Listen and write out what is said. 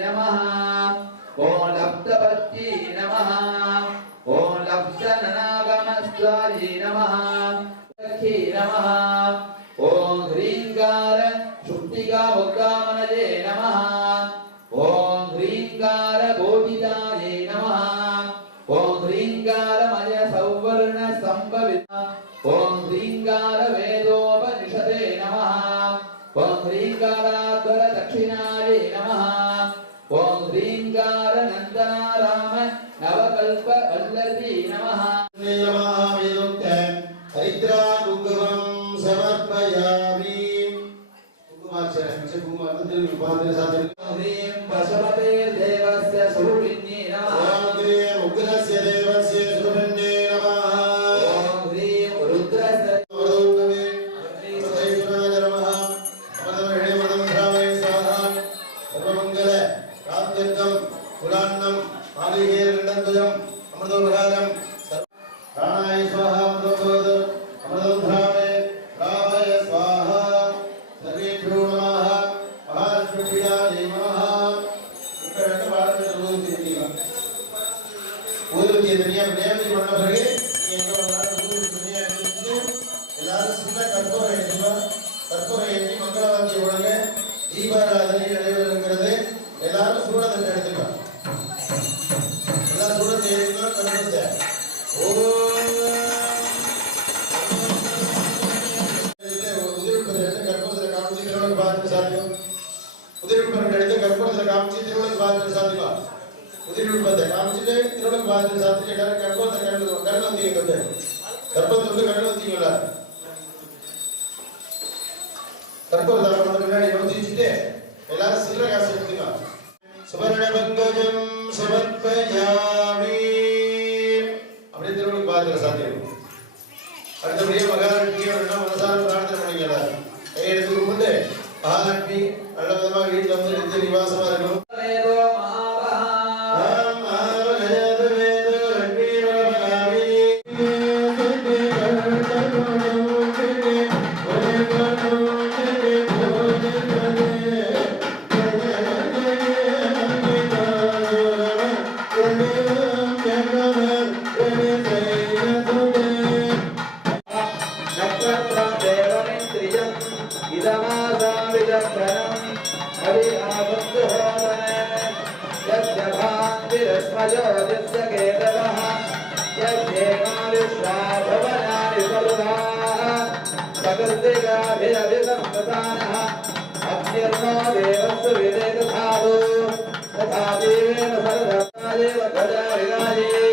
नमः ओम लब्धवत्यै नमः ओम लब्धननागमस्वायै नमः लक्ष्मी नमः ओम ह्रींकार शुक्तिका मुक्तामनये नमः ओम ह्रींकार बोधिताये नमः ओम ह्रींकार मय सौवर्ण संभवित ओम ह्रींकार वेदोपनिषदे नमः ओम ह्रींकाराध्वर दक्षिणाये नमः ओम ह्रींकार नंदनाराम नवकल्प वल्लभी नमः हरिद्रा कुंकुमं समर्पयामि कुंकुमाक्षरं कुंकुमार्धं उपादेन साधन ह्रीं पशुपते देवस्य सुरुण्ये नमः ओम ह्रीं उग्रस्य देवस्य सुरुण्ये नमः ओम ह्रीं रुद्रस्य वरुणवे सदैवनाय नमः अमरवेणे वदन्धावे स्वाहा सर्वमंगल प्राप्त्यर्थं पुराणं आलिहेरण्डद्वयम् अमृतोपहारं प्राणाय स्वाहा अमृतोपहार अमृतोपहारे प्रावय स्वाहा सर्वेभ्यो नमः महालक्ष्मीप्रियायै नमः इकडे वारते ஊதுவீங்க ஊதுவீங்க தனியா நேர்த்தி பண்ண பிறகு எங்க ஊதுவீங்க தனியா எடுத்து எல்லாரும் சின்ன கற்பூரம் ஏற்றணும் கற்பூரம் ஏற்றி மங்களவாத்தியம் உடனே தீபாராதனை நடைபெறுகிறது எல்லாரும் சூடத்தை எடுத்துக்கலாம் எல்லாரும் சூடத்தை ஏற்றிக்கணும் கற்பூரத்தை எல்லாரும் சில்லற காசு எடுத்துக்கலாம் சுவர்ண பங்கஜம் சமர்ப்பயாமி அப்படி திருவள்ளுவர் பாதத்தில் சாத்தியம் அடுத்தபடியே மகாலட்சுமியை மனசார பிரார்த்தனை பண்ணிக்கலாம் கை எடுத்து கும்பிட்டு மகாலட்சுமி நல்ல விதமாக வீட்டில் வந்து நித்திய நிவாசமா இருக்கணும் तथा देवेन सरदादेव गजा विराजे